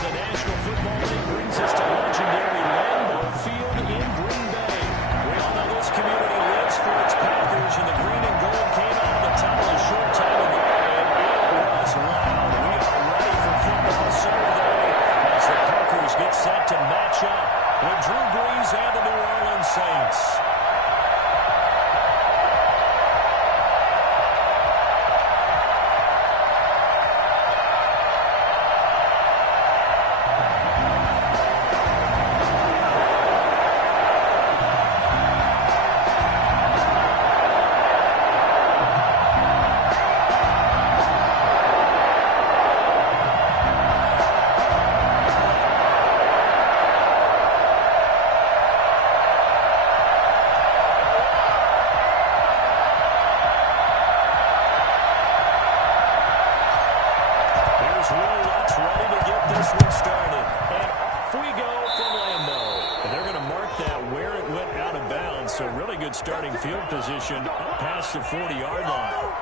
in the National Football League brings us to legendary Lambeau Field in Green Bay. We all know this community lives for its Packers, and the green and gold came out of the tunnel a short time ago, and it was loud. We are ready for football Saturday as the Packers get set to match up with Drew Brees and the New Orleans Saints. Starting field position up past the 40-yard line.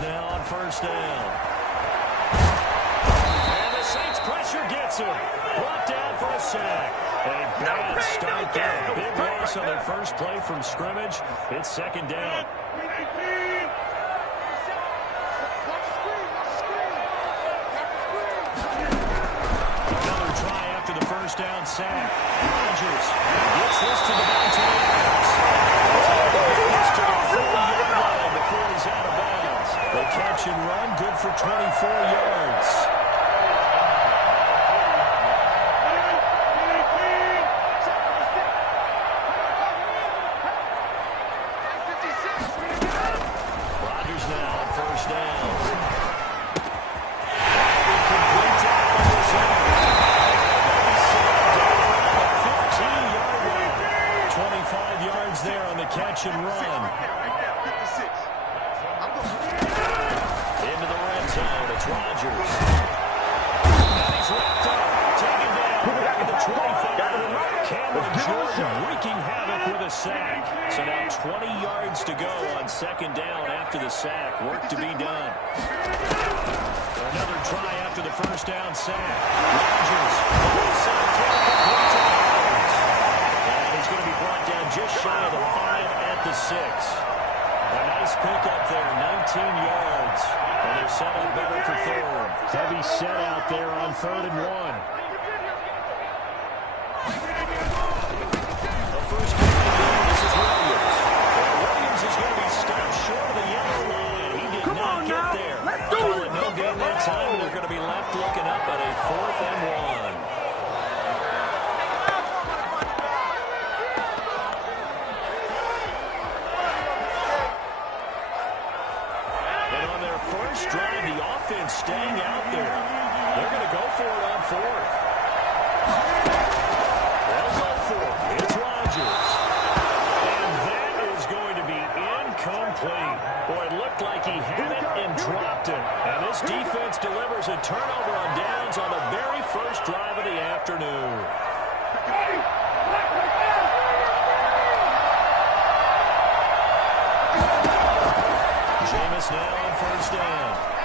Now on first down. And the Saints pressure gets him. Brought down for a sack. A bad start there. Big loss on their first play from scrimmage. It's second down. Another try after the first down sack. Rodgers gets this to the 19 yards. Gets to the 40-yard line before he's out of bounds. The catch and run, good for 24 yards. Rodgers now on first down. Incomplete to Anderson. 15-yard line. 25 yards there on the catch and run. second down after the sack. Work to be done. Another try after the first down sack. Rodgers. And he's going to be brought down just shy of the 5 at the 6. A nice pickup there, 19 yards. And they're set up better for third. Heavy set out there on 3rd and 1. The first kick of the game, this is Williams. And Williams is going to be stopped short of the yellow line. He did not get there. Call it no gain that time, and they're going to be left looking up at a 4th and 1. Drive, the offense staying out there. They're going to go for it on 4th. They'll go for it. It's Rodgers. And that is going to be incomplete. Boy, it looked like he had it and dropped it. And this defense delivers a turnover on downs on the very first drive of the afternoon. Jameis now on first down.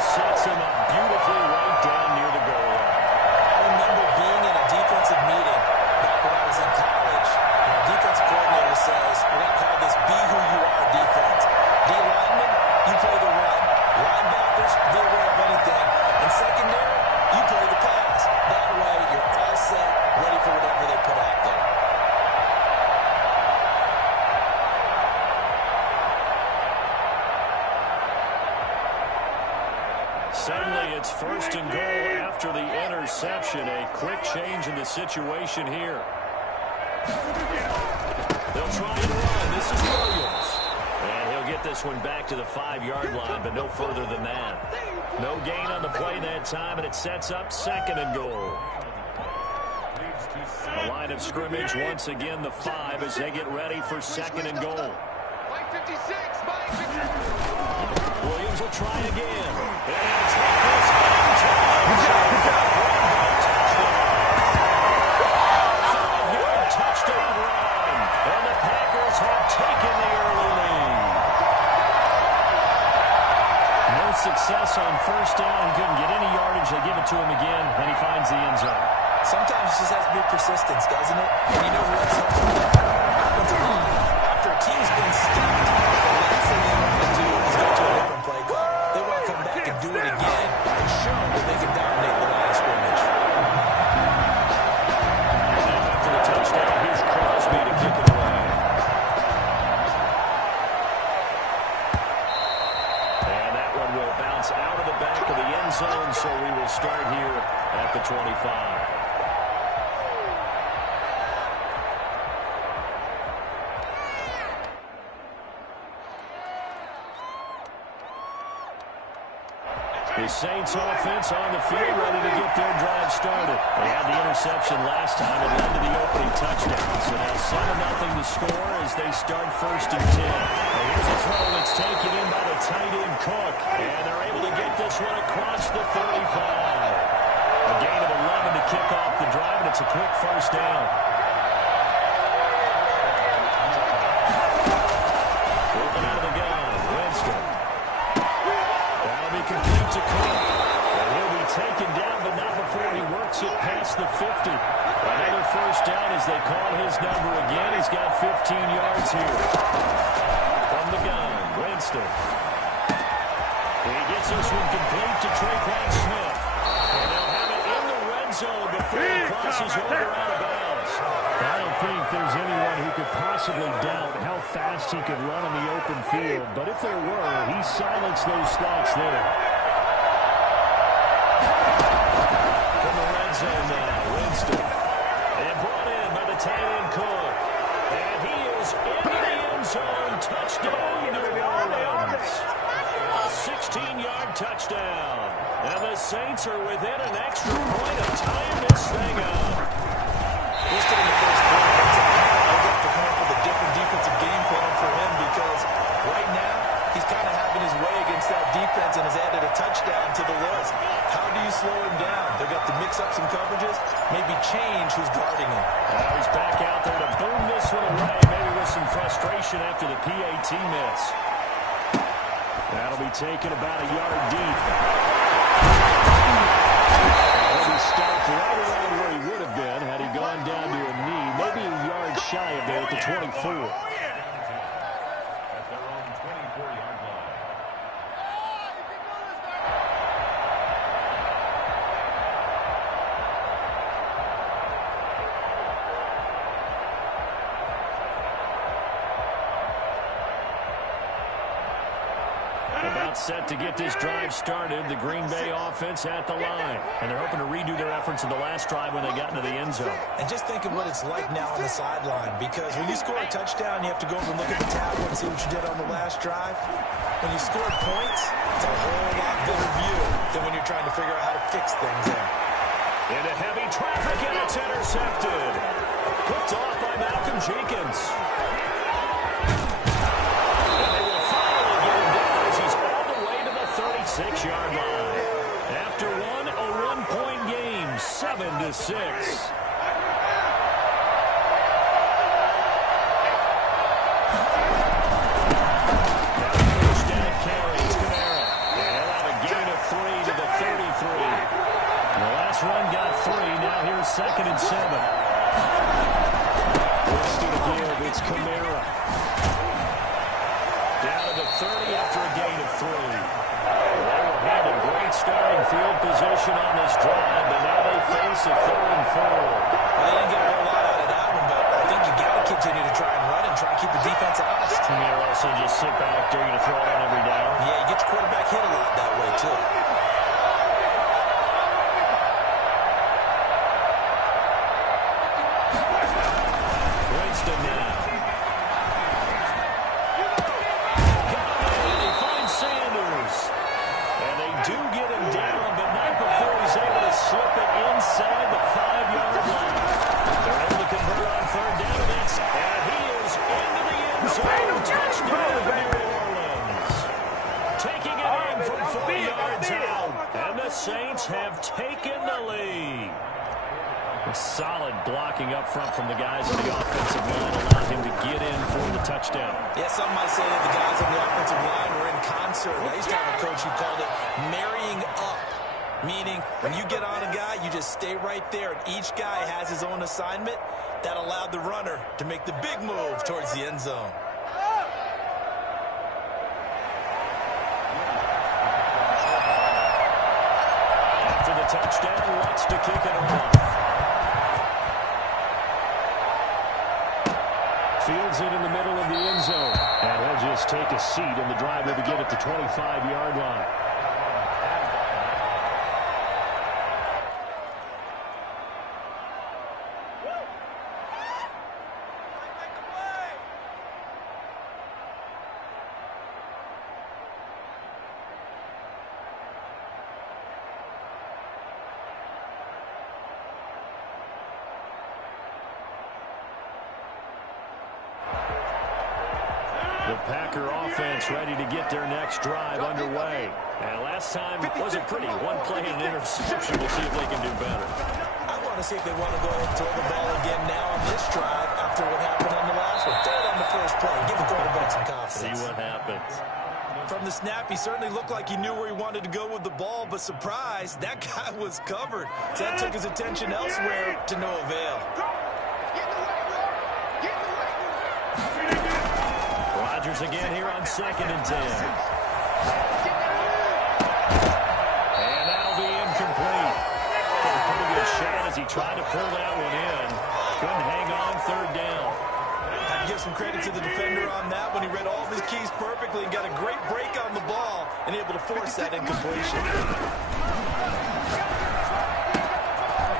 Sets him up beautifully right down near the goal line. I remember being in a defensive meeting back when I was in college. And our defensive coordinator says, we're going to call this be who you are defense. D linemen, you play the run. Linebackers, they're aware of anything. And secondary, you play the pass. That way, you're all set, ready for whatever they put out there. Suddenly, it's 1st and goal after the interception. A quick change in the situation here. They'll try and run. This is Williams. And he'll get this one back to the 5-yard line, but no further than that. No gain on the play that time, and it sets up 2nd and goal. A line of scrimmage, once again, the 5 as they get ready for 2nd and goal. Williams will try again. And he'll take this five-yard touchdown run. And the Packers have taken the early lead. No success on first down. He couldn't get any yardage. They give it to him again, and he finds the end zone. Sometimes it just has to be persistence, doesn't it? And you know what's after a team's been stopped, the last thing they want to do is go to a different play call. They want to come back and do it again and show that they can dominate the line of scrimmage. After the touchdown, here's Crosby to kick it away. And that one will bounce out of the back of the end zone, so we will start here at the 25. The Saints offense on the field, ready to get their drive started. They had the interception last time. It led to the opening touchdown. So now 7-0 to score as they start 1st and 10. And here's a throw that's taken in by the tight end Cook. And they're able to get this one across the 35. A gain of 11 to kick off the drive, and it's a quick 1st down. Working out of the gun, Winston. That'll be complete to Cook. And he'll be taken down, but not before he works it past the 50. Another 1st down as they call his number again. He's got 15 yards here. From the gun, Winston. He gets this one complete to Traquan Smith. And they'll have it in the red zone before he crosses over out of bounds. I don't think there's anyone who could possibly doubt how fast he could run on the open field. But if there were, he silenced those thoughts there. From the red zone now, Winston. And brought in by the tight end Cook. And he is in the end zone. Touchdown, New Orleans. A 16-yard touchdown. And the Saints are within an extra point of tying this thing up. Listed in the first quarter, they'll have to come up with a different defensive game plan for him because right now he's kind of having his way against that defense, and position after the PAT miss. That'll be taken about a yard deep. He'll be stopped right around where he would have been had he gone down to a knee, maybe a yard shy of there at the 24. About set to get this drive started. The Green Bay offense at the line. And they're hoping to redo their efforts in the last drive when they got into the end zone. And just think of what it's like now on the sideline. Because when you score a touchdown, you have to go over and look at the tablet and see what you did on the last drive. When you score points, it's a whole lot better view than when you're trying to figure out how to fix things there. Into heavy traffic, and it's intercepted. Picked off by Malcolm Jenkins. Six-yard line. After one, a one-point game, 7-6. First down carry, Kamara. And he'll have a gain of 3 to the 33. The last run got 3. Now here's 2nd and 7. First to the give, it's Kamara. Down to the 30 after a gain of 3. Had a great starting field position on this drive, but now they face a 3rd and 4. Well, they didn't get a whole lot out of that one, but I think you got to continue to try and run and try and keep the defense honest. You may also just sit back there, you to throw it on every down. Yeah, you get your quarterback hit a lot that way, too. Winston now. Do get him down, but not before he's able to slip it inside the 5-yard line. They're able to convert on 3rd down. And he is into the end zone. Touchdown for New Orleans. Taking it in from 4 yards out. And the Saints have taken the lead. A solid blocking up front from the guys on the offensive line allowed him to get in for the touchdown. Yeah, some might say that the guys on the offensive line were in concert. I used to have a coach who called it marrying up, meaning when you get on a guy, you just stay right there, and each guy has his own assignment. That allowed the runner to make the big move towards the end zone. After the touchdown, wants to kick it off. Fields it in the middle of the end zone. And he'll just take a seat, and the drive will begin at the 25-yard line. The Packer offense ready to get their next drive underway. And last time wasn't pretty. One play and an interception. We'll see if they can do better. I want to see if they want to go ahead and throw the ball again now on this drive after what happened on the last one. Throw it on the first play. Give the quarterback some confidence. See what happens. From the snap, he certainly looked like he knew where he wanted to go with the ball, but surprise, that guy was covered. So that took his attention elsewhere to no avail. Rodgers again here on 2nd and 10. And that'll be incomplete. Took a pretty good shot as he tried to pull that one in. Couldn't hang on 3rd down. I'd give some credit to the defender on that when he read all of his keys perfectly and got a great break on the ball and able to force that incompletion.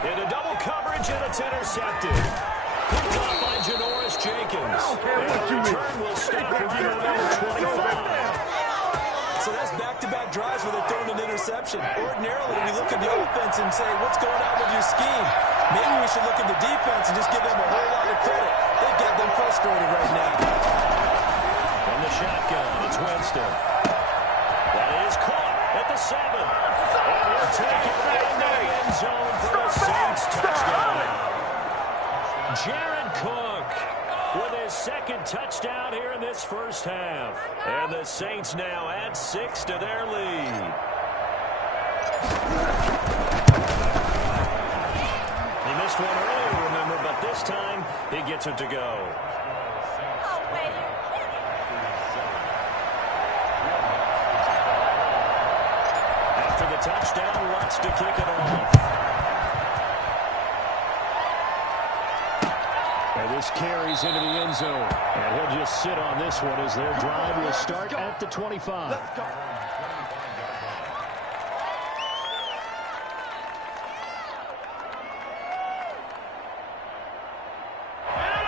Into double coverage, and it's intercepted. Picked up by Janoris Jenkins. And the return will stop at number 25. So that's back-to-back drives where they're throwing an interception. Ordinarily, we look at the offense and say, what's going on with your scheme? Maybe we should look at the defense and just give them a whole lot of credit. They've got them frustrated right now. From the shotgun, it's Winston. That is caught at the 7. And he'll take it right in the end zone for a Saints touchdown. Jared Cook with his second touchdown here in this first half. And the Saints now add 6 to their lead. He missed one earlier, remember, but this time he gets it to go. After the touchdown, wants to kick it off. And this carries into the end zone. And he'll just sit on this one as their drive will start at the 25.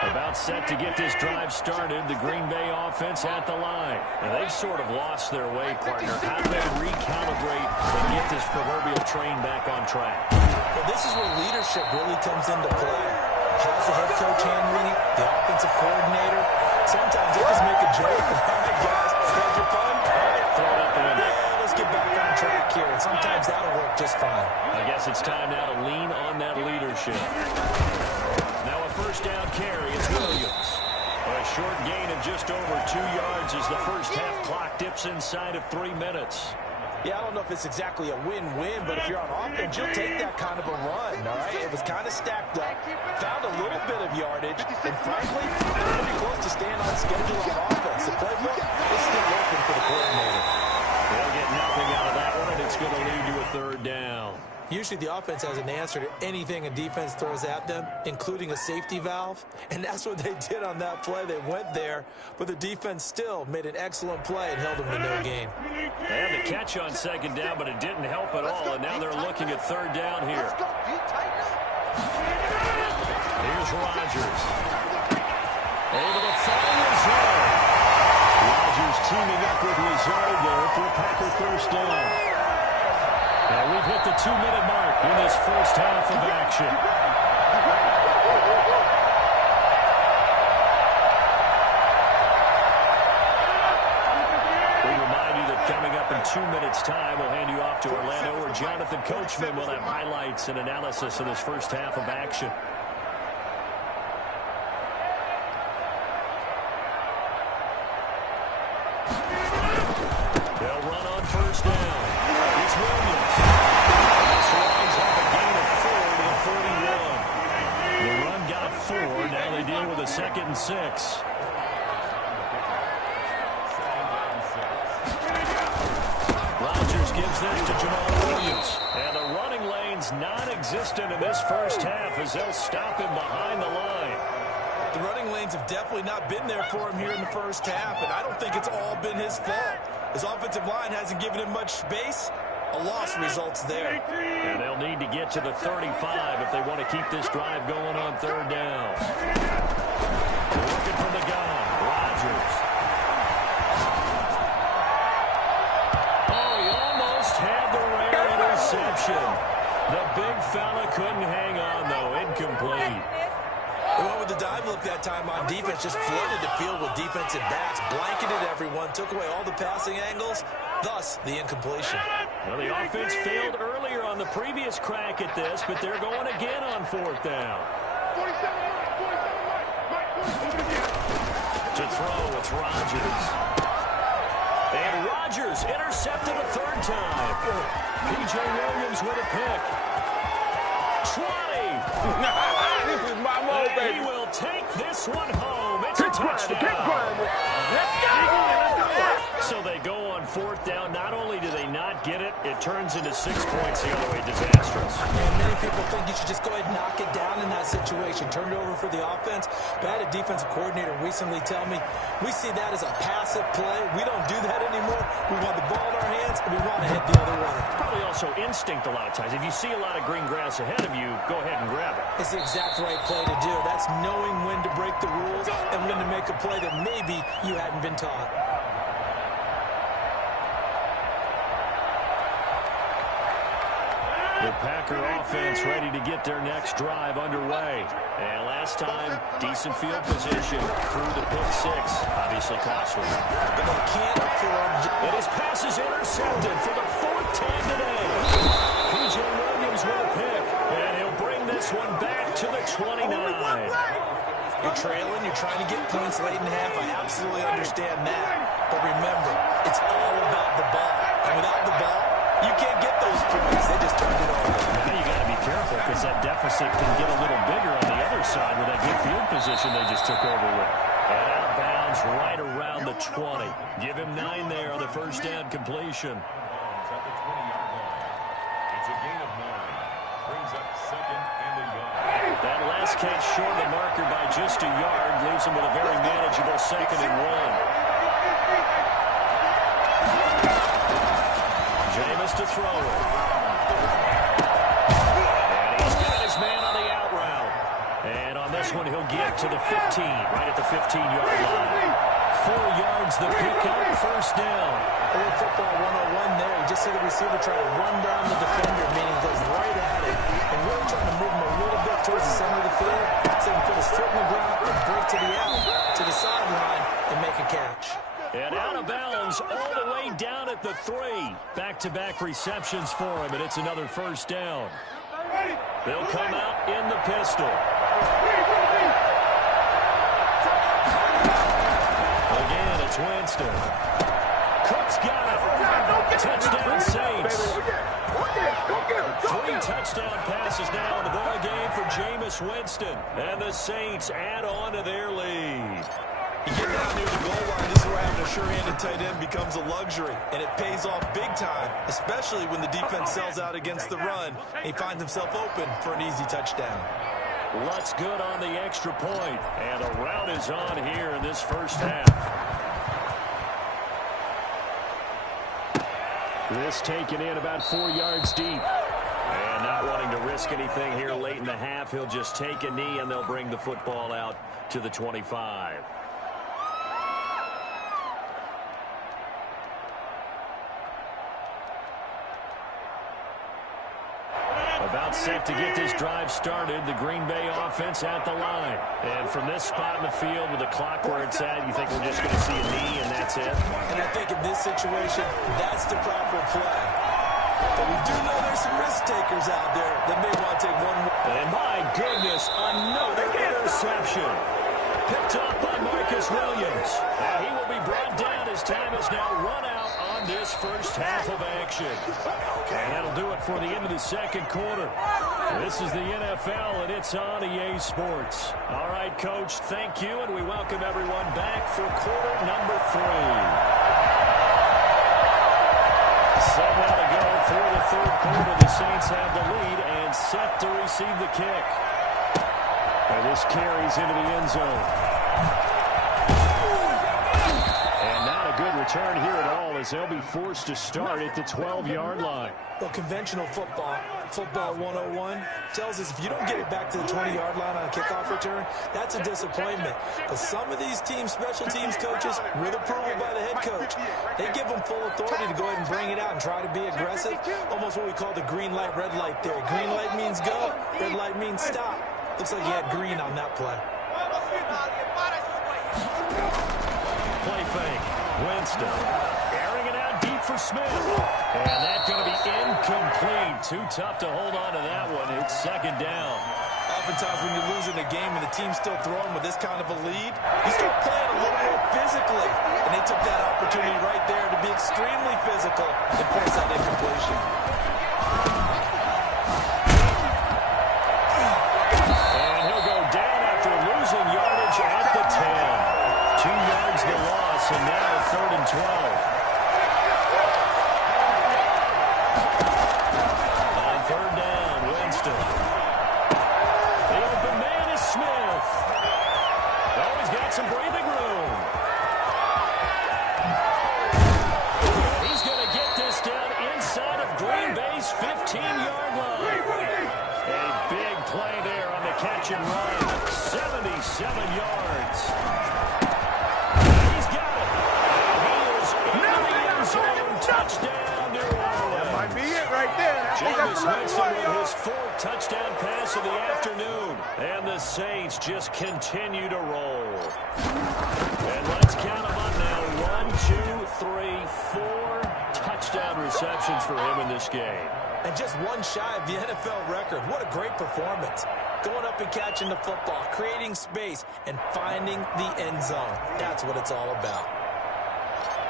About set to get this drive started, the Green Bay offense at the line. And they've sort of lost their way, partner. How do they recalibrate and get this proverbial train back on track? Well, this is where leadership really comes into play. How's the head coach handling it? The offensive coordinator? Sometimes they just make a joke. All right, guys, had your fun? All right, throw it out the window. Yeah, let's get back on track here. And sometimes that'll work just fine. I guess it's time now to lean on that leadership. Now a first down carry. It's Williams. A short gain of just over 2 yards as the first half clock dips inside of 3 minutes. Yeah, I don't know if it's exactly a win-win, but if you're on offense, you'll take that kind of a run, all right? It was kind of stacked up, found a little bit of yardage, and frankly, they're pretty close to staying on schedule on offense. The playbook is still open for the coordinator. They'll get nothing out of that one, and it's going to lead to a third down. Usually the offense has an answer to anything a defense throws at them, including a safety valve. And that's what they did on that play. They went there, but the defense still made an excellent play and held them to no gain. They had the catch on second down, but it didn't help at all. And now they're looking at third down here. Here's Rodgers. Able to find Lazard. Rodgers teaming up with Lazard there for a Packer first down. And we've hit the 2-minute mark in this first half of action. We remind you that coming up in 2 minutes' time, we'll hand you off to Orlando, where Jonathan Coachman will have highlights and analysis of this first half of action. They'll run on first down. It's Williams. This runs up a gain of 4 to the 41. The run got 4. Now they deal with a 2nd and 6. Rodgers gives this to Jamal Williams. And the running lane's non-existent in this first half as they'll stop him behind the line. The running lanes have definitely not been there for him here in the first half, and I don't think it's all been his fault. His offensive line hasn't given him much space. A loss results there. And they'll need to get to the 35 if they want to keep this drive going on third down. Looking from the gun, Rodgers. Oh, he almost had the rare interception. The big fella couldn't hang on, though. Incomplete. They went with the dive look that time on defense, just flooded the field with defensive backs, blanketed everyone, took away all the passing angles, thus the incompletion. Well, the offense failed earlier on the previous crack at this, but they're going again on fourth down. To throw, it's Rodgers. And Rodgers intercepted a third time. P.J. Williams with a pick. 20. This is my mode, baby. He will take this one home. It's a touchdown. Let's go. So they go on fourth down. Not only do they not get it, it turns into 6 points the other way. Disastrous. And many people think you should just go ahead and knock it down in that situation. Turn it over for the offense. But I had a defensive coordinator recently tell me, we see that as a passive play. We don't do that anymore. We want the ball in our hands, and we want to head the other way. Probably also instinct a lot of times. If you see a lot of green grass ahead of you, go ahead and grab it. It's the exact right play to do. That's knowing when to break the rules and when to make a play that maybe you hadn't been taught. The Packer offense ready to get their next drive underway. And last time, decent field position through the pick six. Obviously costly. But they can't afford. And his pass is intercepted for the fourth time today. P.J. Williams with a pick. And he'll bring this one back to the 29. You're trailing, you're trying to get points late in half. I absolutely understand that. But remember, it's all about the ball. And without the ball, you can't get those points. They just turned it over. Now you got to be careful because that deficit can get a little bigger on the other side with that good field position they just took over with. And out of bounds right around the 20. Give him 9 there on the first down completion. It's a gain of 9. Brings up second and a yard. That last catch short of the marker by just a yard leaves him with a very manageable 2nd and 1. Jameis to throw it. And he's got his man on the out route. And on this one, he'll get to the 15, right at the 15-yard line. 4 yards the pickup, first down. A little football 101 there. You just see the receiver try to run down the defender, meaning goes right at it, and really trying to move him a little bit towards the center of the field so he can put his foot in the ground and break to the out, to the sideline, and make a catch. And out of bounds all the way down at the 3. Back-to-back receptions for him, and it's another first down. They'll come out in the pistol. Again, it's Winston. Cook's got it. Touchdown Saints. 3 touchdown passes now in the ball game for Jameis Winston. And the Saints add on to their lead. You get down near the goal line, this is where having a sure-handed tight end becomes a luxury, and it pays off big time, especially when the defense sells out against the run, and he finds himself open for an easy touchdown. Luck's good on the extra point, and a rout is on here in this first half. This taken in about 4 yards deep. And not wanting to risk anything here late in the half, he'll just take a knee, and they'll bring the football out to the 25. About set to get this drive started. The Green Bay offense at the line. And from this spot in the field with the clock where it's at, you think we're just going to see a knee and that's it? And I think in this situation, that's the proper play. But we do know there's some risk takers out there that may want to take one more. And my goodness, another interception. Picked up by Marcus Williams. And he will be brought down as time is now run out on this first half of action. And that'll do it for the end of the second quarter. This is the NFL, and it's on EA Sports. All right, Coach, thank you, and we welcome everyone back for quarter number 3. 7 to go through the third quarter. The Saints have the lead and set to receive the kick. And this carries into the end zone. And not a good return here at all as they'll be forced to start at the 12-yard line. Well, conventional football 101, tells us if you don't get it back to the 20-yard line on a kickoff return, that's a disappointment. But some of these special teams coaches, with approval by the head coach, they give them full authority to go ahead and bring it out and try to be aggressive. Almost what we call the green light, red light theory. Green light means go, red light means stop. Looks like he had green on that play. Play fake. Winston. Airing it out deep for Smith. And that's going to be incomplete. Too tough to hold on to that one. It's second down. Oftentimes when you're losing a game and the team's still throwing with this kind of a lead, you start playing a little more physically. And they took that opportunity right there to be extremely physical and force that incompletion. And he'll go down after losing yardage at the 10. 2 yards the loss, and now 3rd and 12. On 3rd down, Winston. The open man is Smith. Oh, he's got some breathing room. He's going to get this down inside of Green Bay's 15-yard line. A big play there on the catch and run. 77 yards. He's got it. He is in the end zone. Touchdown, New Orleans. Might be it right there. Jameis Winston with his 4th touchdown pass of the afternoon. And the Saints just continue to roll. And let's count them up now. 1, 2, 3, 4 touchdown receptions for him in this game. And just one shy of the NFL record. What a great performance. going up and catching the football, creating space, and finding the end zone. That's what it's all about.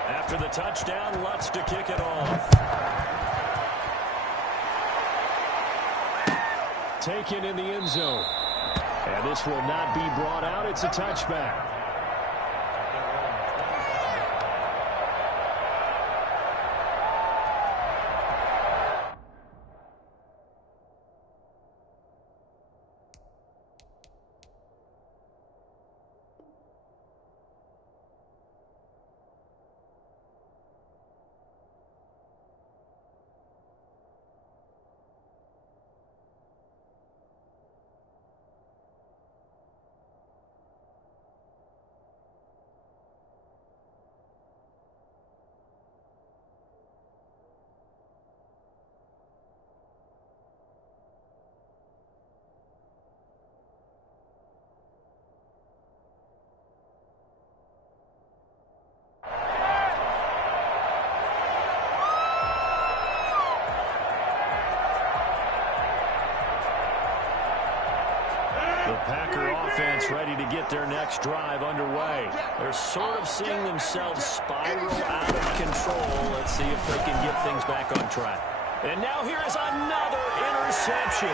After the touchdown, Lutz to kick it off. Taken in the end zone. And this will not be brought out. It's a touchback. The Packer offense ready to get their next drive underway. They're sort of seeing themselves spiral out of control. Let's see if they can get things back on track. And now here is another interception.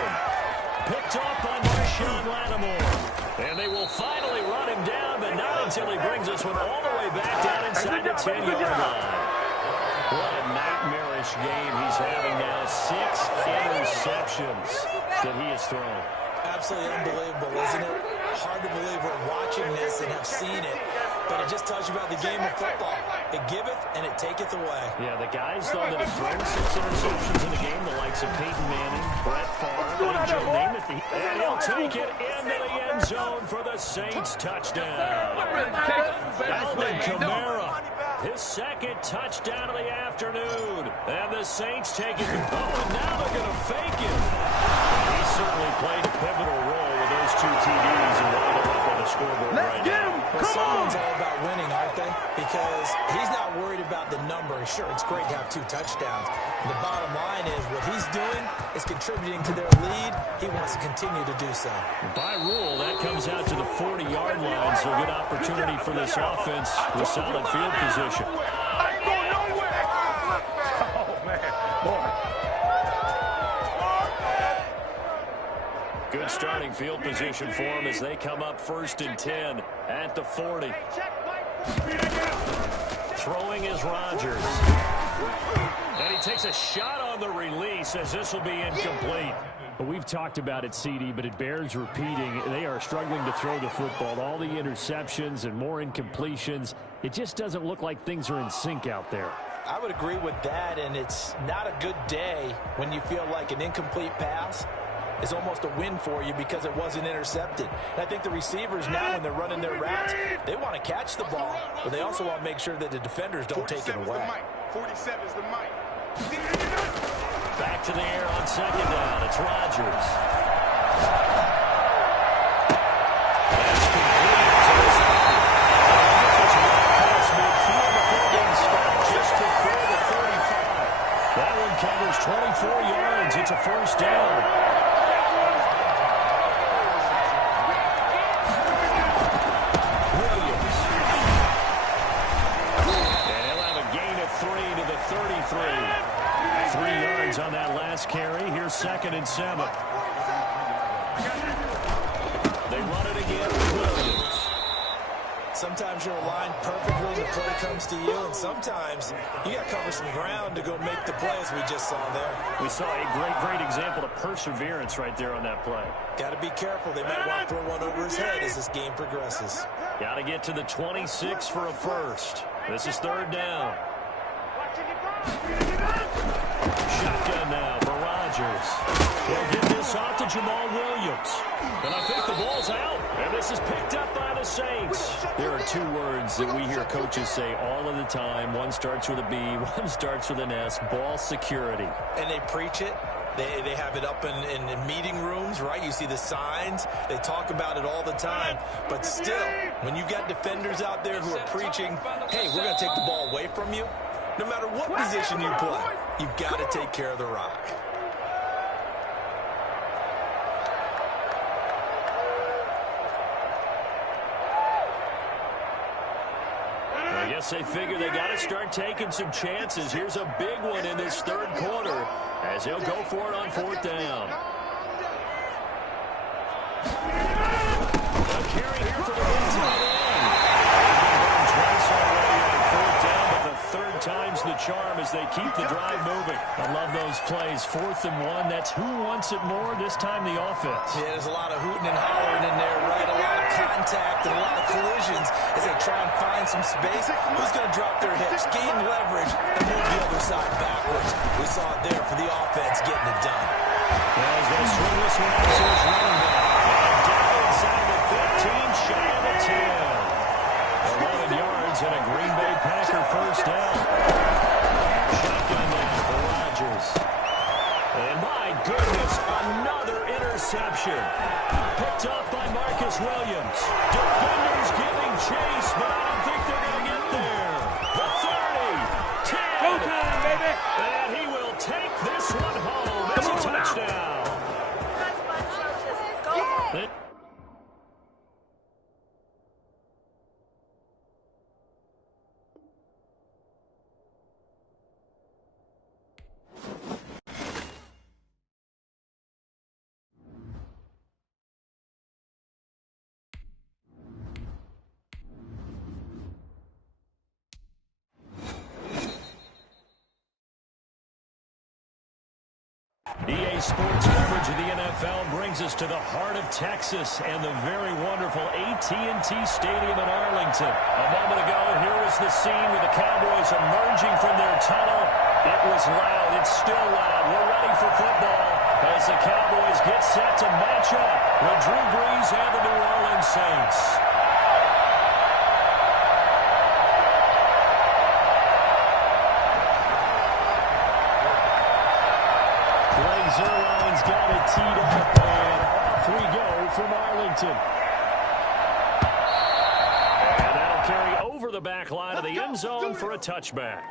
Picked off by Marshawn Lattimore. And they will finally run him down, but not until he brings this one all the way back down inside the 10-yard line. What a nightmarish game he's having now. 6 interceptions that he has thrown. Absolutely unbelievable, isn't it? Hard to believe we're watching this and have seen it, but it just tells you about the game of football. It giveth and it taketh away. Yeah, the guys, though, that have thrown 6 interceptions in the game, the likes of Peyton Manning, Brett Favre, name it, and he'll take it into the end zone for the Saints touchdown. Alvin Kamara, his second touchdown of the afternoon. And the Saints take it. Oh, and now they're going to fake it. He certainly played a pivotal role with those 2 TDs and wound up on the scoreboard right now. Well, someone's all about winning, aren't they? Because he's not worried about the number. Sure, it's great to have 2 touchdowns. And the bottom line is what he's doing is contributing to their lead. He wants to continue to do so. By rule, that comes out to the 40-yard line, so good opportunity for this offense with solid field position. Good starting field position for them as they come up 1st and 10 at the 40. Throwing is Rodgers. And he takes a shot on the release as this will be incomplete. Well, we've talked about it, CD, but it bears repeating. They are struggling to throw the football. All the interceptions and more incompletions. It just doesn't look like things are in sync out there. I would agree with that, and it's not a good day when you feel like an incomplete pass is almost a win for you because it wasn't intercepted. And I think the receivers now, when they're running their routes, they want to catch the ball, but they also want to make sure that the defenders don't take it away. 47 is the mic. Back to the air on 2nd down. It's Rodgers. That's complete. Pass midfield before being stopped just before the 35. That one covers 24 yards. It's a 1st down. On that last carry, here's 2nd and 7. They run it again with Williams. Sometimes you're aligned perfectly and the play comes to you, and sometimes you got to cover some ground to go make the play, as we just saw there. We saw a great example of perseverance right there on that play. Got to be careful. They might want to throw one over his head as this game progresses. Got to get to the 26 for a 1st. This is 3rd down. Shotgun now for Rodgers. He'll get this off to Jamal Williams. And I think the ball's out. And this is picked up by the Saints. There are 2 words that we hear coaches say all of the time. One starts with a B, one starts with an S. Ball security. And they preach it. They have it up in meeting rooms, right? You see the signs. They talk about it all the time. But still, when you've got defenders out there who are preaching, hey, we're going to take the ball away from you, no matter what position you play, you've got to take care of the rock. guess they figure they got to start taking some chances. Here's a big one in this third quarter as they'll go for it on fourth down. A carry here for the tight end. Twice already on fourth down, but the third time's the charm as they keep the drive moving. I love those plays. 4th and 1. That's who wants it more, this time the offense. Yeah, there's a lot of hooting and hollering in there, right? A lot of contact and a lot of collisions as they try and find some space. Who's going to drop their hips, gain leverage, and move the other side backwards? We saw it there for the offense getting it done. As they swing this one out to his running back. And down inside the 15, shy of the 10. 11 yards and a Green Bay Packer first down. Shotgun now for Rodgers. And my goodness, another interception. Picked up by Marcus Williams. Defenders giving chase, but I don't think they're going to get there. The 30, 10. Go time, baby. And he will take this one home. It's a touchdown. EA Sports coverage of the NFL brings us to the heart of Texas and the very wonderful AT&T Stadium in Arlington. A moment ago, here was the scene with the Cowboys emerging from their tunnel. It was loud. It's still loud. We're ready for football as the Cowboys get set to match up with Drew Brees and the New Orleans Saints. Zerline's got it teed up, and off we go from Arlington. And that'll carry over the back line of the end zone for a touchback.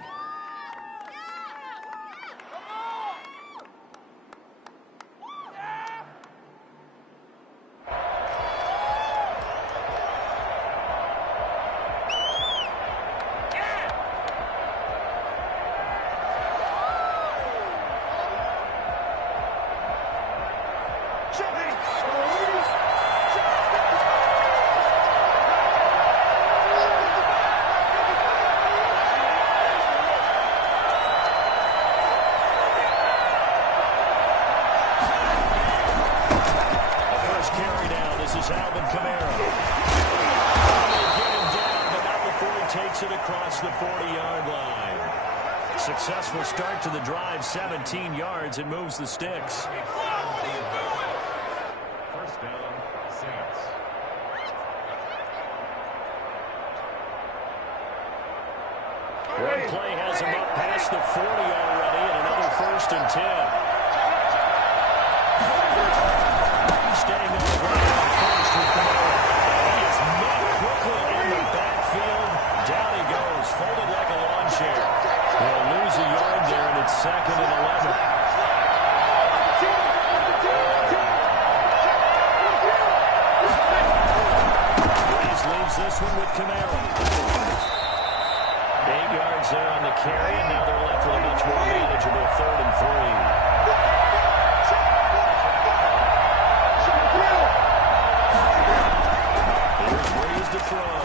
Across the 40-yard line. Successful start to the drive, 17 yards, and moves the sticks. First down, Saints. One play has him up past the 40 already, and another 1st and 10. Staying on the ground first with Kamara. He is met quickly in the backfield. Down he goes, folded like a lawn chair. They'll lose a yard there, and it's 2nd and 11. Brees leaves this one with Kamara. 8 yards there on the carry, and now they're left with a much more manageable 3rd and 3. Here's Brees to throw.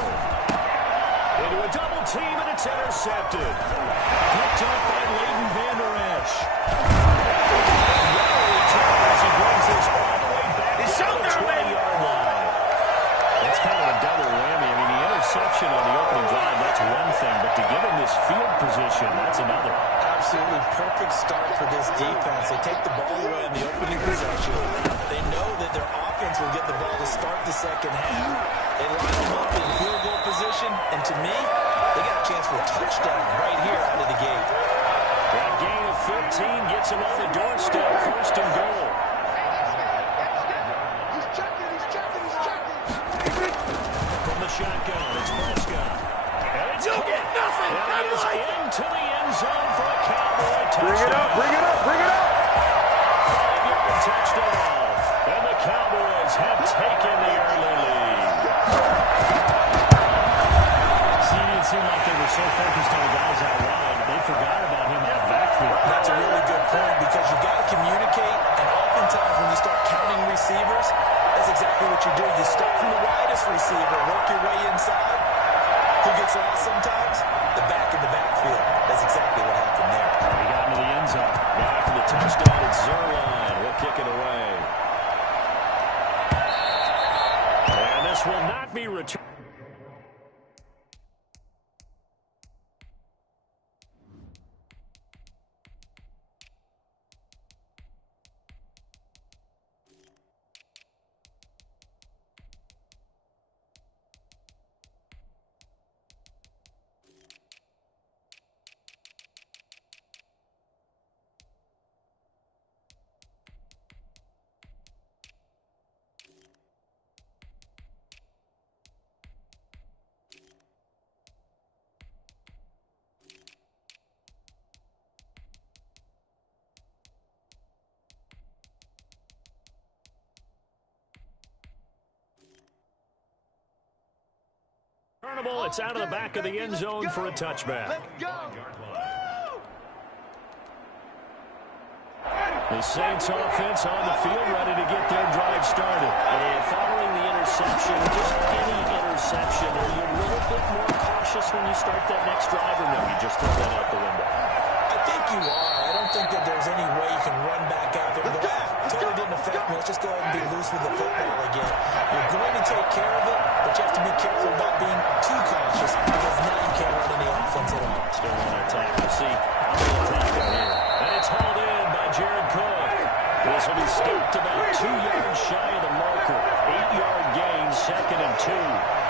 Into a double team, and it's intercepted. Picked up by Leighton Vander Esch. As he brings this all the way back to the 20-yard line. That's kind of a double whammy. I mean, the interception on the opening drive, that's one thing, but to give him this field position, that's another. Absolutely perfect start for this defense. They take the ball away in the opening possession. They know that their offense will get the ball to start the second half. They line them up in field goal position, and to me, they got a chance for a touchdown right here out of the gate. That gain of 15 gets him on the doorstep, 1st and goal. He's checking. From the shotgun, it's Prescott. And it's get nothing. And he is into the end zone for a Cowboy touchdown. Bring it up. 5-yard touchdown. And the Cowboys have taken the early lead. See, it seemed like they were so Who gets lost sometimes? The back in the backfield. That's exactly what happened there. He got into the end zone. Now for the touchdown, it's Zerline. He'll kick it away. And this will not be returned. It's out of the back of the end zone for a touchback. The Saints offense on the field, ready to get their drive started. And following the interception, just any interception, are you a little bit more cautious when you start that next drive, or no, you just throw that out the window? I think you are. I don't think that there's any way you can run back out there and go, totally didn't affect me. Let's just go ahead and be loose with the football again. You're going to take care of it, but you have to be careful about being too cautious because now you can't run any offense at all. Still on attack. We'll see how they attack it here. And it's hauled in by Jared Cook. This will be stopped about 2 yards shy of the marker. 8-yard gain, 2nd and 2.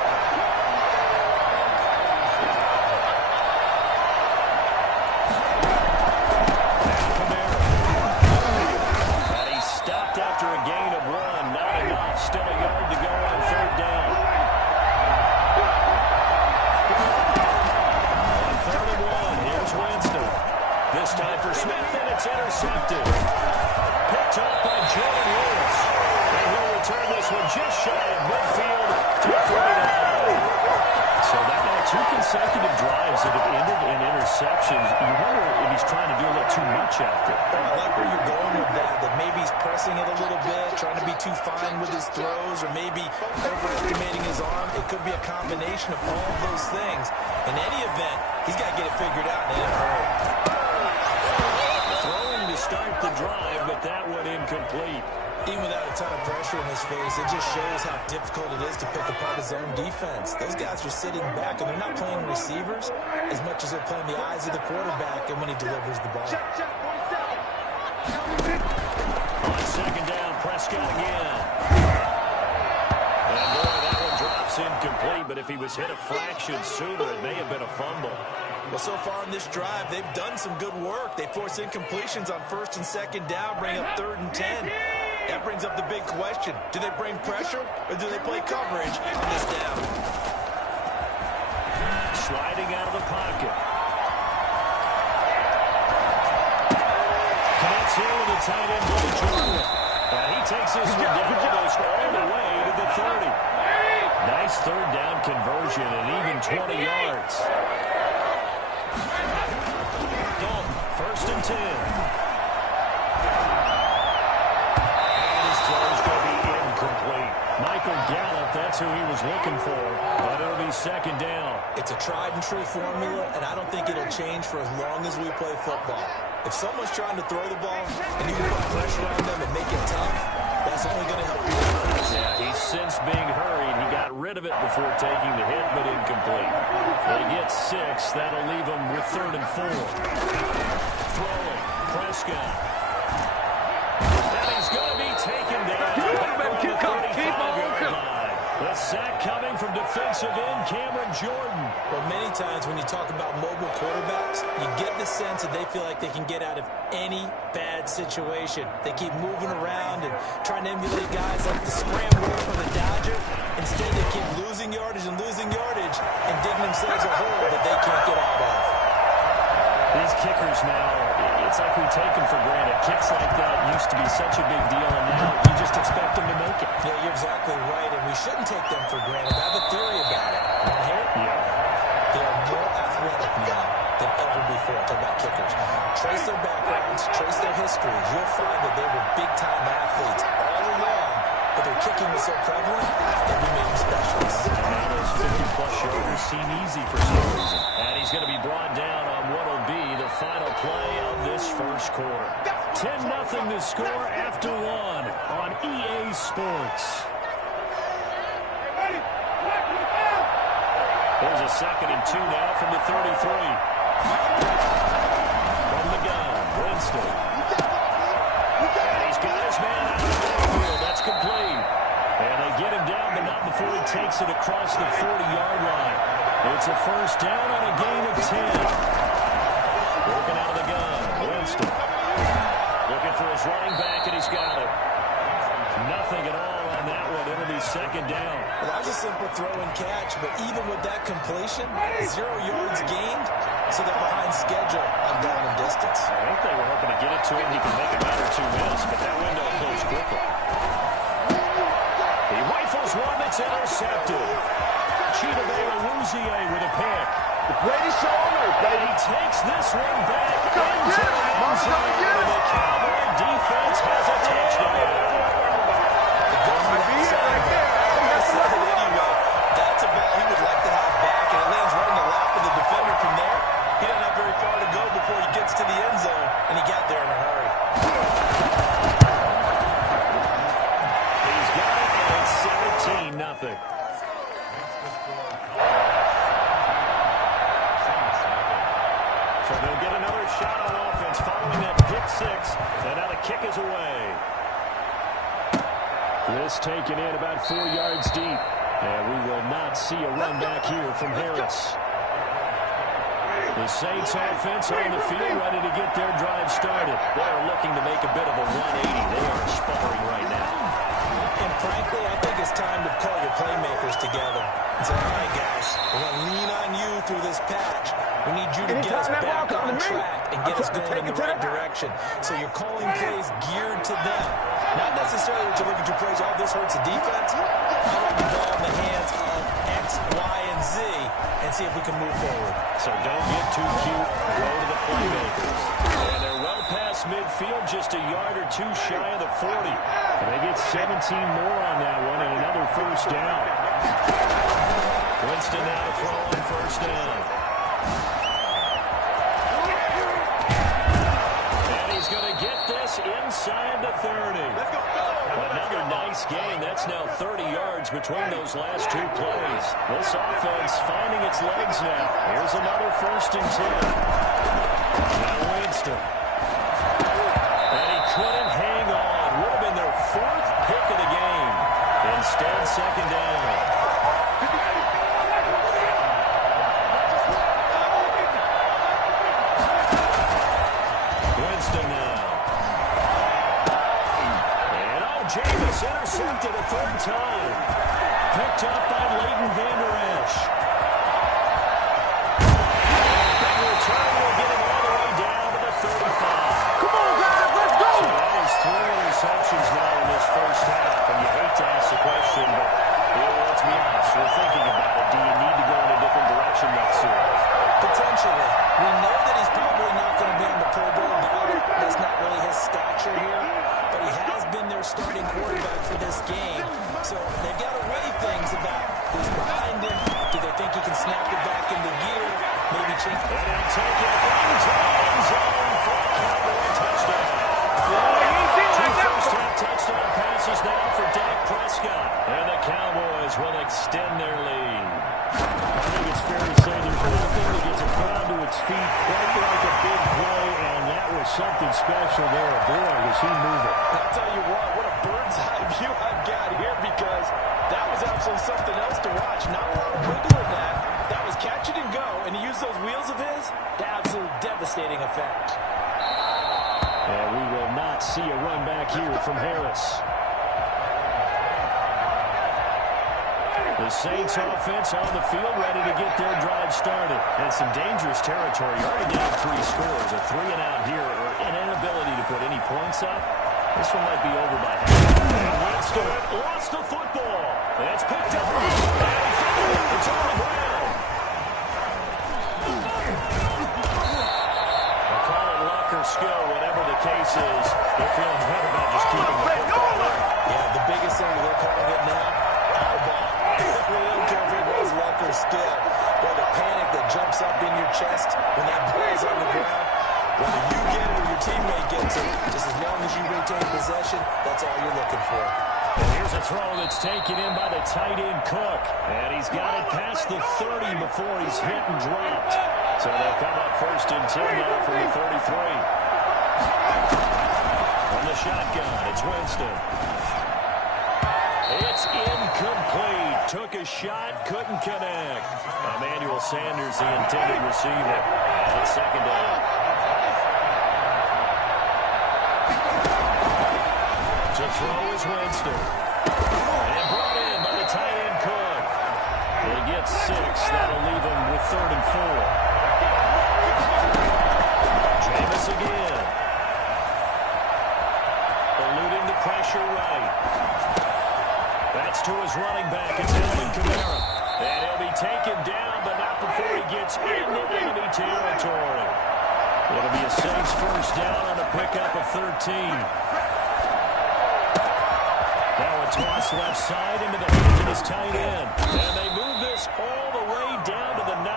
Intercepted. Picked up by Jordan Lewis. And he'll return this one just shy of midfield to 39. So that now 2 consecutive drives that have ended in interceptions. You wonder if he's trying to do a little too much out there. I like where you're going with that maybe he's pressing it a little bit, trying to be too fine with his throws, or maybe overestimating his arm. It could be a combination of all of those things. In any event, he's got to get it figured out in a hurry. Start the drive, but that one incomplete. Even without a ton of pressure in his face, it just shows how difficult it is to pick apart his own defense. Those guys are sitting back, and they're not playing receivers as much as they're playing the eyes of the quarterback and when he delivers the ball. On 2nd down, Prescott again. And boy, that one drops incomplete, but if he was hit a fraction sooner, it may have been a fumble. Well, so far in this drive, they've done some good work. They force incompletions on 1st and 2nd down, bring up 3rd and 10. That brings up the big question. Do they bring pressure, or do they play coverage on this down? Sliding out of the pocket. Connects here with the tight end, Blake Jordan. And he takes this one down almost all the way to the 30. Nice 3rd down conversion and even 20 yards. 1st and 10. And his throw's going to be incomplete. Michael Gallup, that's who he was looking for, but it'll be 2nd down. It's a tried and true formula, and I don't think it'll change for as long as we play football. If someone's trying to throw the ball and you can put pressure on them and make it tough, that's only going to help you. Yeah, he's since being hurried. He got rid of it before taking the hit, but incomplete. They get 6. That'll leave him with 3rd and 4. Throwing, Prescott. And he's going to be taken down. The sack coming from defensive end Cameron Jordan. Well, many times when you talk about mobile quarterbacks, you get the sense that they feel like they can get out of any bad situation. They keep moving around and trying to emulate guys like the scrambler or the dodger. Instead, they keep losing yardage and digging themselves a hole that they can't get out of. These kickers now, it's like we take them for granted. Kicks like that used to be such a big deal, and now you just expect them to make it. Yeah, you're exactly right, and we shouldn't take them for granted. I have a theory about it. You want to hear it? Yeah. They are more athletic now than ever before. Talk about kickers. Trace their backgrounds, trace their histories. You'll find that they were big-time athletes all along, but their kicking was so prevalent that we made them specialists. And now those 50-plus yard quarters seem easy for some reason. And he's going to be brought down on what will be the final play of this first quarter. 10-0 to score after one on EA Sports. There's a 2nd and 2 now from the 33. From the gun, Winston. And he's got his man out of the backfield. That's complete. And they get him down, but not before he takes it across the 40-yard line. It's a first down on a gain of 10. Working out of the gun, Winston. Looking for his running back, and he's got it. Nothing at all on that one. It'll be 2nd down. Well, that was a simple throw and catch, but even with that completion, 0 yards gained, so they're behind schedule on down and distance. I think they were hoping to get it to him. He can make a 1 or 2 miss, but that window closed quickly. He rifles one that's intercepted. Cheetah with a pick. The greatest show on earth, And he takes this one back into the end zone. And the Cowboy defense has a touchdown. That's a ball he would like to have back, and it lands right in the lap of the defender from there. He doesn't have very far to go before he gets to the end zone, and he got there in a hurry. He's got it, and it's 17-0. So they'll get another shot on offense following that pick six, and now the kick is away. This taken in about 4 yards deep. And we will not see a run back here from Harris. The Saints offense on the field ready to get their drive started. They're looking to make a bit of a 180. They are sputtering right now. And frankly, I think it's time to call your playmakers together and say, all right, guys, we're going to lean on you through this patch. We need you to get us back on track and get us going in the right direction. So you're calling plays geared to them. Not necessarily what you look at your plays, oh, this hurts the defense. I want the ball in the hands of X, Y, and Z and see if we can move forward. So don't get too cute. Go to the playmakers. And they're well past midfield, just a yard or two shy of the 40. And they get 17 more on that one and another first down. Winston now to throw on first down. And he's going to get this inside the 30. Another nice gain. That's now 30 yards between those last two plays. This offense finding its legs now. Here's another 1st and 10. Now Winston. And he couldn't hang on. Would have been their 4th pick of the game. Instead, 2nd down. Jameis intercepted a 3rd time. Picked up by Leighton Vander Esch. Big return will get him all the way down to the 35. Come on, guys, let's go! So that is 3 interceptions now in this first half. And you hate to ask the question, but let's be honest, we're thinking about it. Do you need to go in a different direction next year? Potentially. We know that he's probably not going to be on the Pro Bowl ballot. That's not really his stature here. But he has been their starting quarterback for this game. So they've got to weigh things about who's behind him. Do they think he can snap it back into gear? Maybe change. And he'll take it into the end zone for a Cowboy touchdown. 2 first-half touchdown passes now for Dak Prescott. And the Cowboys will extend their lead. I think it's fair to say there's nothing that gets a crowd to its feet quite like a big play, and that was something special there. Boy, was he moving. I'll tell you what a bird's eye view I've got here, because that was absolutely something else to watch. Not a lot of wiggle in that. That was catch it and go, and he used those wheels of his to absolute devastating effect. And we will not see a run back here from Harris. The Saints offense on the field ready to get their drive started. And some dangerous territory. Already down 3 scores. A 3-and-out here, or an inability to put any points up. This one might be over by half. And Winston lost the football. And it's picked up. And it's on the ground. I call it luck or skill, whatever the case is. They're feeling good about just keeping the football. Yeah, the biggest thing they're calling it now, out of ball. We don't care if it was luck or skill. or the panic that jumps up in your chest when that ball's on the ground. Whether you get it or your teammate gets it, just as long as you retain possession, that's all you're looking for. And here's a throw that's taken in by the tight end Cook. And he's got it past the 30 before he's hit and dropped. So they'll come up 1st and 10 now from the 33. From the shotgun, it's Winston. It's incomplete. Took a shot, couldn't connect. Emmanuel Sanders, the intended receiver. And it's 2nd down. To throw is Winston. And brought in by the tight end Cook. He gets 6. That'll leave him with 3rd and 4. Jameis again. Eluding the pressure right. That's to his running back. It's Alvin Kamara. And he'll be taken down, but not before he gets into enemy territory. It'll be a Saints 1st down on a pickup of 13. Now a toss left side into the hands of his tight end. And they move this all the way down to the 9.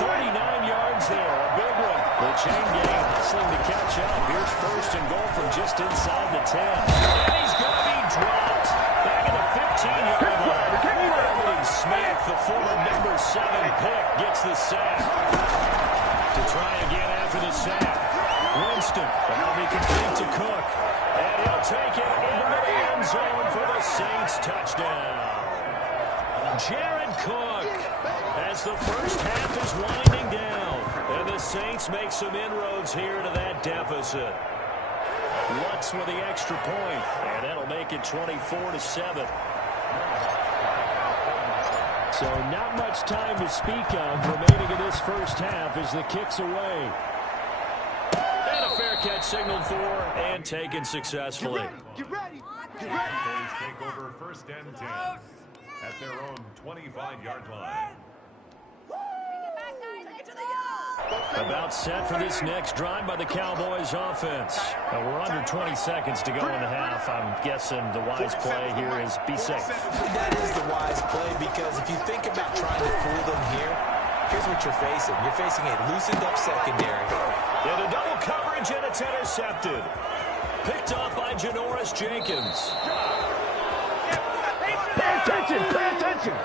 39 yards there, a big one. The chain gang hustling to catch up. Here's 1st and goal from just inside the 10. And he's going to be dropped. Back in the 15-yard line. Irving Smith, the former number 7 pick, gets the sack. To try again after the sack. Winston, that'll be complete to Cook. And he'll take it into the end zone for the Saints touchdown. Jared Cook, as the 1st half is winding down. And the Saints make some inroads here to that deficit. Lutz with the extra point, and that'll make it 24-7. So not much time to speak of remaining in this 1st half as the kick's away. And a fair catch signaled for and taken successfully. Get ready. Cowboys take over 1st and 10 at their own 25-yard line. About set for this next drive by the Cowboys offense. Now we're under 20 seconds to go in the half. I'm guessing the wise play here is be safe. That is the wise play, because if you think about trying to fool them here, here's what you're facing. You're facing a loosened up secondary. And a double coverage, and it's intercepted. Picked off by Janoris Jenkins. Pay attention! Pay attention!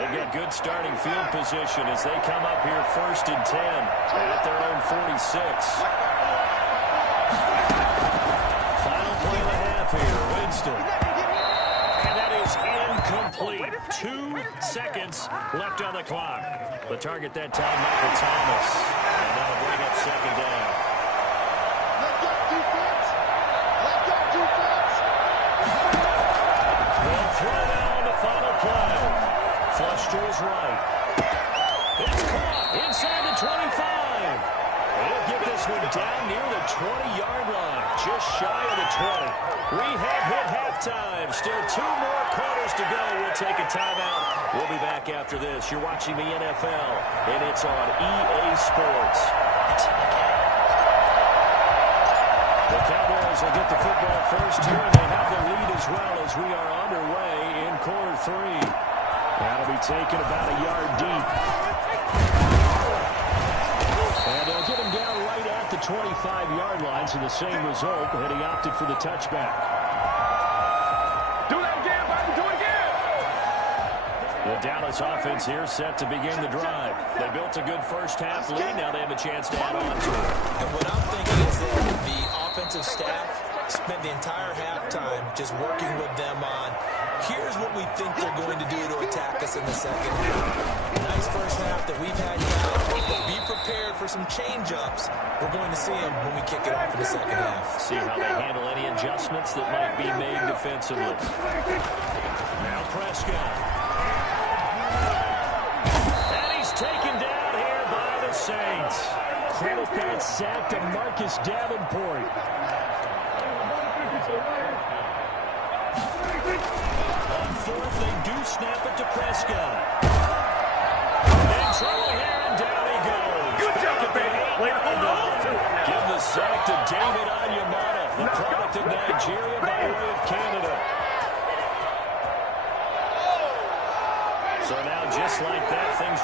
They've got good starting field position as they come up here 1st and 10 at their own 46. Final play of the half here, Winston. And that is incomplete. 2 seconds left on the clock. The target that time, Michael Thomas. And that'll bring up 2nd down. Let's go, defense! Let's go, defense! They'll throw down the final play. Flush to his right. It's caught inside the 25. He'll get this one down near the 20-yard line, just shy of the 20. We have hit halftime. Still 2 more quarters to go. We'll take a timeout. We'll be back after this. You're watching the NFL, and it's on EA Sports. The Cowboys will get the football first here, and they have the lead as well as we are underway in quarter 3. That'll be taken about a yard deep. And they'll get him down right at the 25-yard line, so the same result, and he opted for the touchback. Do that again, buddy! Do it again! The Dallas offense here set to begin the drive. They built a good 1st half lead. Now they have a chance to add on to it. And what I'm thinking is that the offensive staff spent the entire halftime just working with them on, here's what we think they're going to do to attack us in the 2nd half. Nice 1st half that we've had now, but be prepared for some change-ups. We're going to see them when we kick it off in the 2nd half. See how they handle any adjustments that might be made defensively. Now Prescott. And he's taken down here by the Saints. Credit that sack to Marcus Davenport. On 4th, they do snap it to Prescott. And trouble here, and down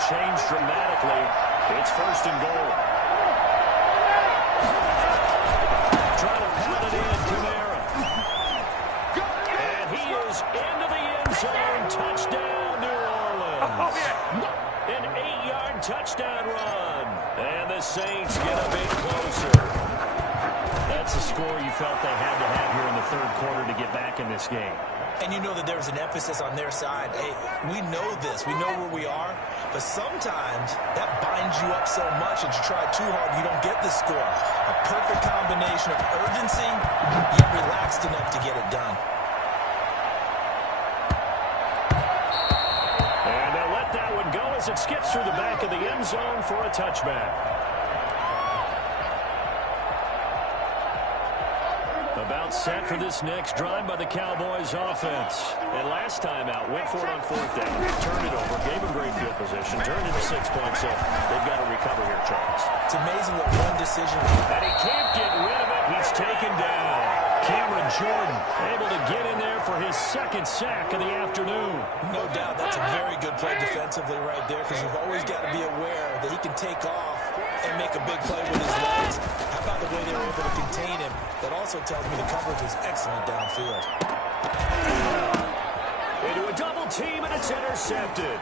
changed dramatically. It's first and goal. Trying to pound it in, Kamara. And he is into the end zone. Touchdown, New Orleans. An 8-yard touchdown run. And the Saints get a bit closer. That's a score you felt they had to have here in the third quarter to get back in this game. And you know that there's an emphasis on their side. Hey, we know this. We know where we are. But sometimes that binds you up so much that you try too hard, you don't get the score. A perfect combination of urgency, yet relaxed enough to get it done. And they'll let that one go as it skips through the back of the end zone for a touchback. About set for this next drive by the Cowboys offense. And last time out, went for it on fourth down. Turned it over, gave him great field position, turned into 6 points, so they've got to recover here, Charles. It's amazing what one decision. And he can't get rid of it. He's taken down. Cameron Jordan able to get in there for his second sack of the afternoon. No doubt that's a very good play defensively right there, because you've always got to be aware that he can take off and make a big play with his legs. How about the way they were able to contain him? That also tells me the coverage was excellent downfield. Into a double team, and it's intercepted.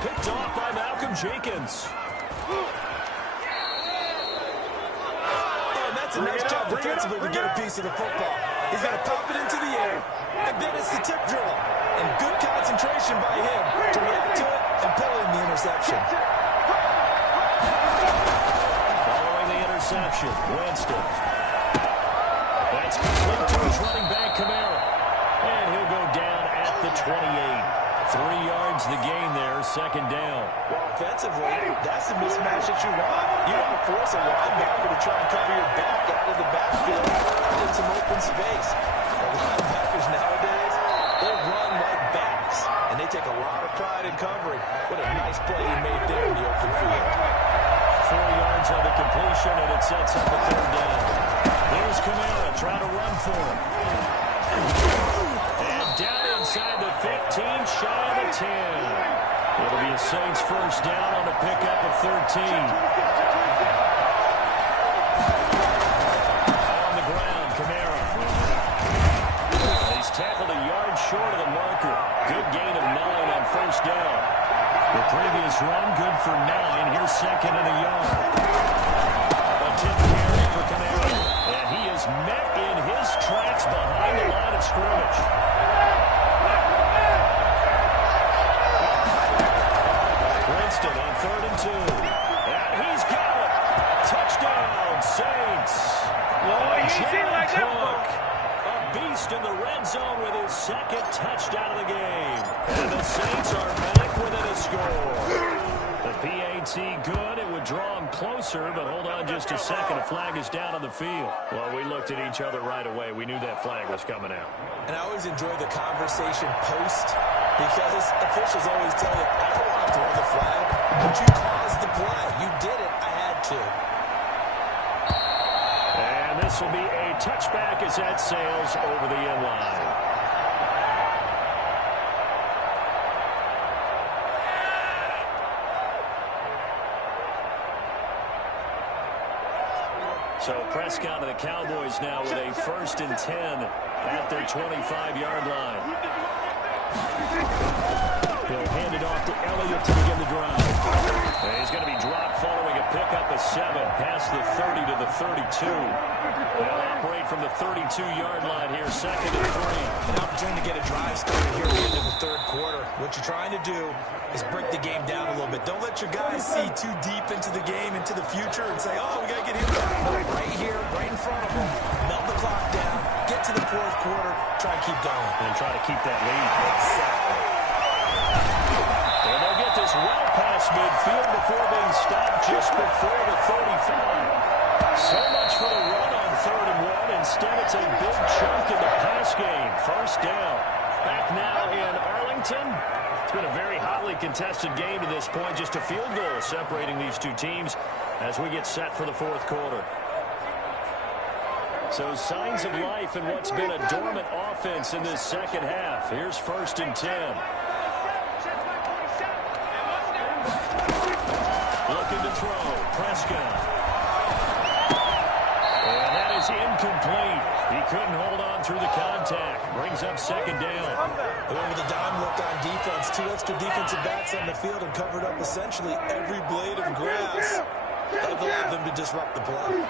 Picked off by Malcolm Jenkins. That's a nice job defensively to get a piece of the football. He's going to pop it into the air, and then it's the tip drill. And good concentration by him to react to it and pull in the interception. Following the interception, Winston. That's complete to his running back, Kamara. And he'll go down at the 28. 3 yards the gain there, second down. Well, offensively, that's the mismatch that you want. You want to force a linebacker to try and cover your back out of the backfield in some open space. The linebackers nowadays, they run like backs, and they take a lot of pride in covering. What a nice play he made there in the open field. 4 yards on the completion, and it sets up a third down. Here's Kamara trying to run for him. And down inside the 15, shy of the 10. It'll be a Saints first down on the pickup of 13. On the ground, Kamara. He's tackled a yard short of the marker. Good gain of 9 on first down. The previous run, good for 9. Here's second and a yard. A tip carry for Kamara. And he is met in his tracks behind the line of scrimmage. Winston on 3rd and 2. And he's got it. Touchdown, Saints. Cook, a beast in the red zone with his second touchdown of the game. And the Saints are back within a score. The PAT good. It would draw him closer, but hold on just a second. A flag is down on the field. Well, we looked at each other right away. We knew that flag was coming out. And I always enjoy the conversation post, because officials always tell you, I don't want to throw the flag, but you caused the play. You did it. I had to. And this will be a touchback as that sails over the end line. So Prescott and the Cowboys now with a 1st and 10 at their 25-yard line. He'll hand it off to Elliott to begin the drive. And he's going to be dropped following a pickup of 7 past the 30 to the 32. They'll operate from the 32-yard line here, 2nd and 3. An opportunity to get a drive started here at the end of the third quarter. What you're trying to do is break the game down a little bit. Don't let your guys see too deep into the game, into the future, and say, oh, we got to get here. No, right here, right in front of them. Melt the clock down, get to the fourth quarter, try and keep going. And try to keep that lead. Exactly. And they'll get this well past midfield before being stopped just before the 35. So much for the run on 3rd and 1. Instead, it's a big chunk in the pass game. First down. Back now in Arlington. It's been a very hotly contested game to this point. Just a field goal separating these two teams as we get set for the fourth quarter. So signs of life in what's been a dormant offense in this second half. Here's 1st and 10. Looking to throw. Prescott. And that is incomplete. He couldn't hold on through the contact. Brings up second down. Over the dime look on defense. 2 extra defensive backs on the field and covered up essentially every blade of grass that allowed them to disrupt the play.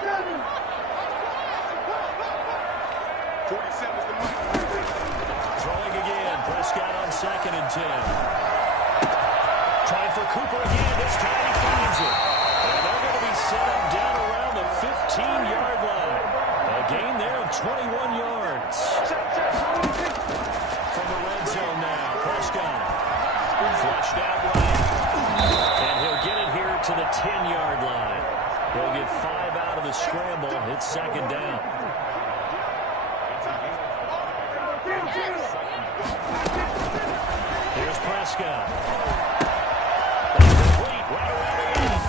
47 is the move. Throwing again. Prescott on 2nd and 10. Trying for Cooper again. This time he finds it. And they're going to be set up down around the 15-yard line. A gain there of 21 yards. From the red zone now. Prescott. Flushed out right. And he'll get it here to the 10-yard line. He'll get 5 out of the scramble. It's second down. Here's Prescott. Complete right around the end.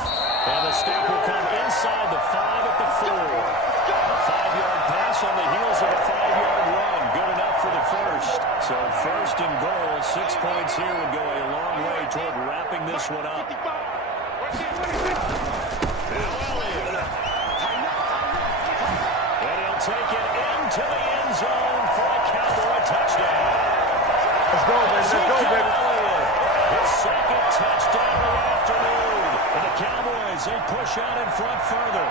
And the step will come inside the 5 at the 4. A 5-yard pass on the heels of a 5-yard run. Good enough for the first. So first and goal, 6 points here would go a long way toward wrapping this one up. And he'll take it into the end zone for a Cowboy touchdown. Let's go, baby. Let's go, baby. His second touchdown of the afternoon. And the Cowboys, they push out in front further.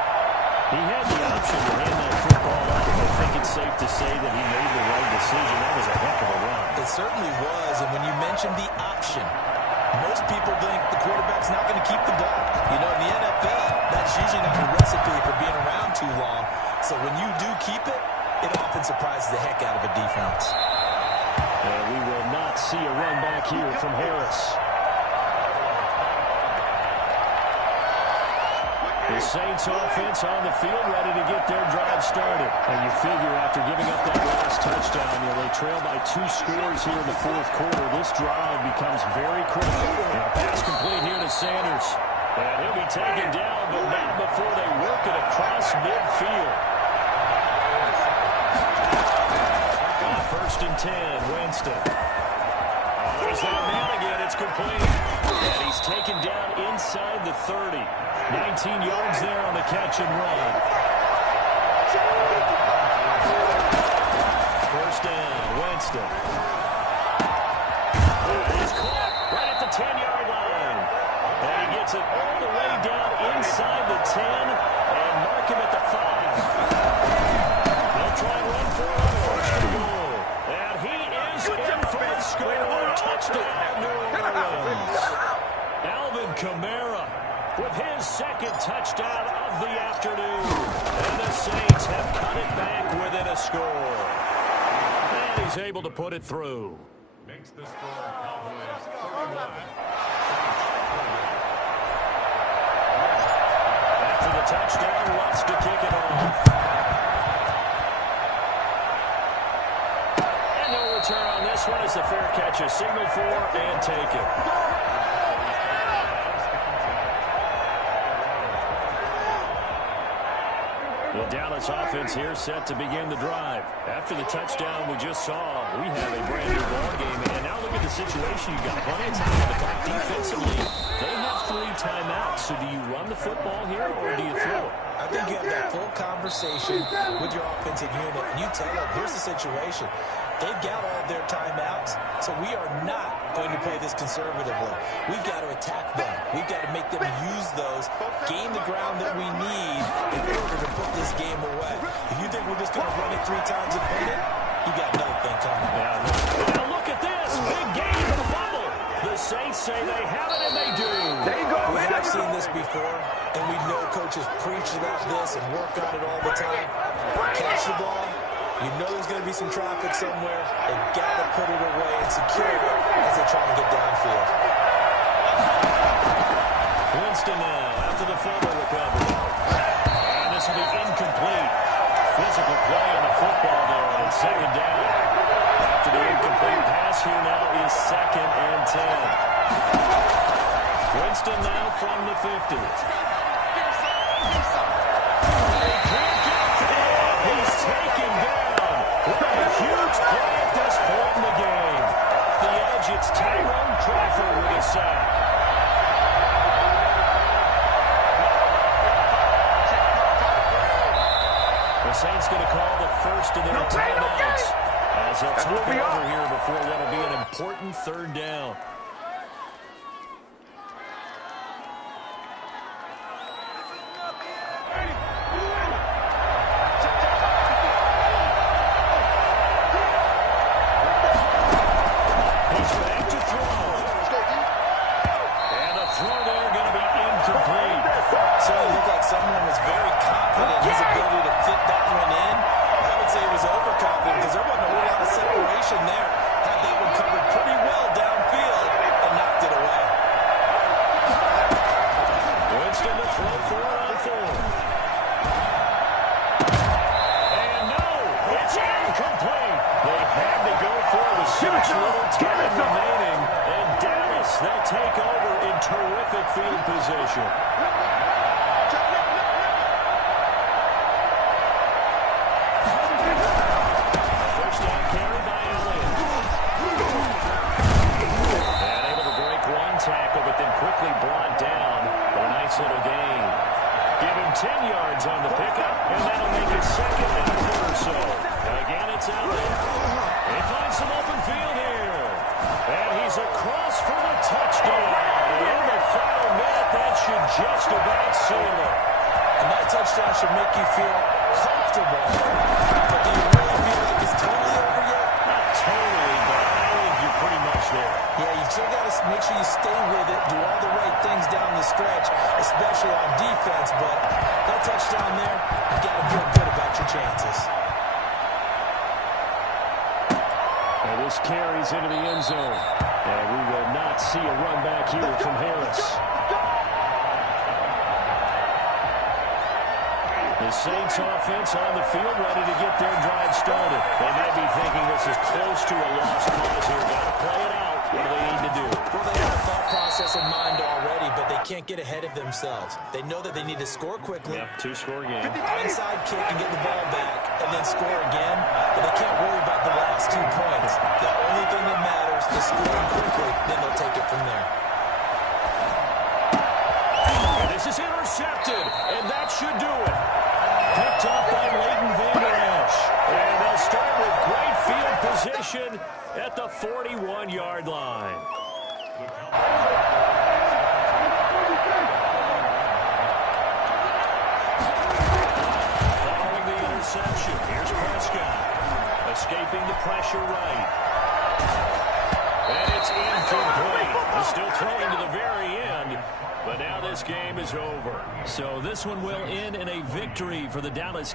He had the option to hand that football off. I think it's safe to say that he made the right decision. That was a heck of a run. It certainly was, and when you mentioned the option, most people think the quarterback's not going to keep the ball. You know, in the NFL, that's usually not a recipe for being around too long. So when you do keep it, it often surprises the heck out of a defense. And we will not see a run back here from Harris. The Saints offense on the field ready to get their drive started. And you figure after giving up that last touchdown, they trail by 2 scores here in the 4th quarter. This drive becomes very critical. And a pass complete here to Sanders. And he'll be taken down, but not before they work it across midfield. On 1st and 10, Winston. There's that man again. It's complete. And he's taken down inside the 30. 19 yards there on the catch and run. First down, Winston. He's caught right at the 10-yard line. And he gets it all the way down inside the 10 and mark him at the 5. They'll try and run for it. First and goal. And he is in for a score. Touchdown, New Orleans. Alvin Kamara with his second touchdown of the afternoon. And the Saints have cut it back within a score. And he's able to put it through. Makes the score Cowboys 31. After the touchdown, wants to kick it off. And no return on this one as the fair catch is signaled for and taken. The Dallas offense here set to begin the drive. After the touchdown we just saw, we have a brand new ball game. And now look at the situation. You got plenty of time on the clock defensively. They have 3 timeouts. So do you run the football here or do you throw it? I think you have that full conversation with your offensive unit, and you tell them, here's the situation. They've got all their timeouts, so we are not going to play this conservatively. We've got to attack them. We've got to make them use those, gain the ground that we need in order to put this game away. If you think we're just going to run it 3 times and win it, you got another thing coming. Now look at this. Big game for the bubble. The Saints say they have it, and they do. There you go. We have seen this before, and we know coaches preach about this and work on it all the time. Catch the ball. You know there's going to be some traffic somewhere. They've got to put it away and secure it as they try and get downfield. Winston now after the fumble recovery. And this will be incomplete. Physical play on the football there on 2nd down. After the incomplete pass here now is 2nd and 10. Winston now from the 50. He's taken down. A huge play at this point in the game. Off the edge, it's Tyrone Crawford with a sack. is going to call the first of their timeouts as they'll talk it over here before what will be an important third down. They'll take over in terrific field position. First down carry by Elliott. And able to break one tackle, but then quickly brought down for a nice little gain. Give him 10 yards on the pickup, and that'll make it second and a foot or so. Again, it's Elliott. They find some open field here. And he's across for the touchdown. In the final minute, that should just about seal it. And that touchdown should make you feel comfortable. But do you really feel like it's totally over yet? Not totally, but I think you're pretty much there. Yeah, you still got to make sure you stay with it, do all the right things down the stretch, especially on defense. But that touchdown there, you got to feel good about your chances. And this carries into the end zone. And we will not see a run back here from Harris. The Saints offense on the field ready to get their drive started. They may be thinking this is close to a lost cause here. Got to play it out. What do they need to do? Well, they have a thought process in mind already, but they can't get ahead of themselves. They know that they need to score quickly. Yep, two-score game. Onside kick and get the ball back, and then score again. But they can't worry about the last 2 points. The only thing that matters is scoring quickly, then they'll take it from there. And this is intercepted, and that should do it. Picked up by Leighton Vander Esch. And they'll start with great field position at the 41-yard line. Following the interception, here's Prescott. Escaping the pressure right. And it's incomplete. He's still throwing to the very end. But now this game is over. So this one will end in a victory for the Dallas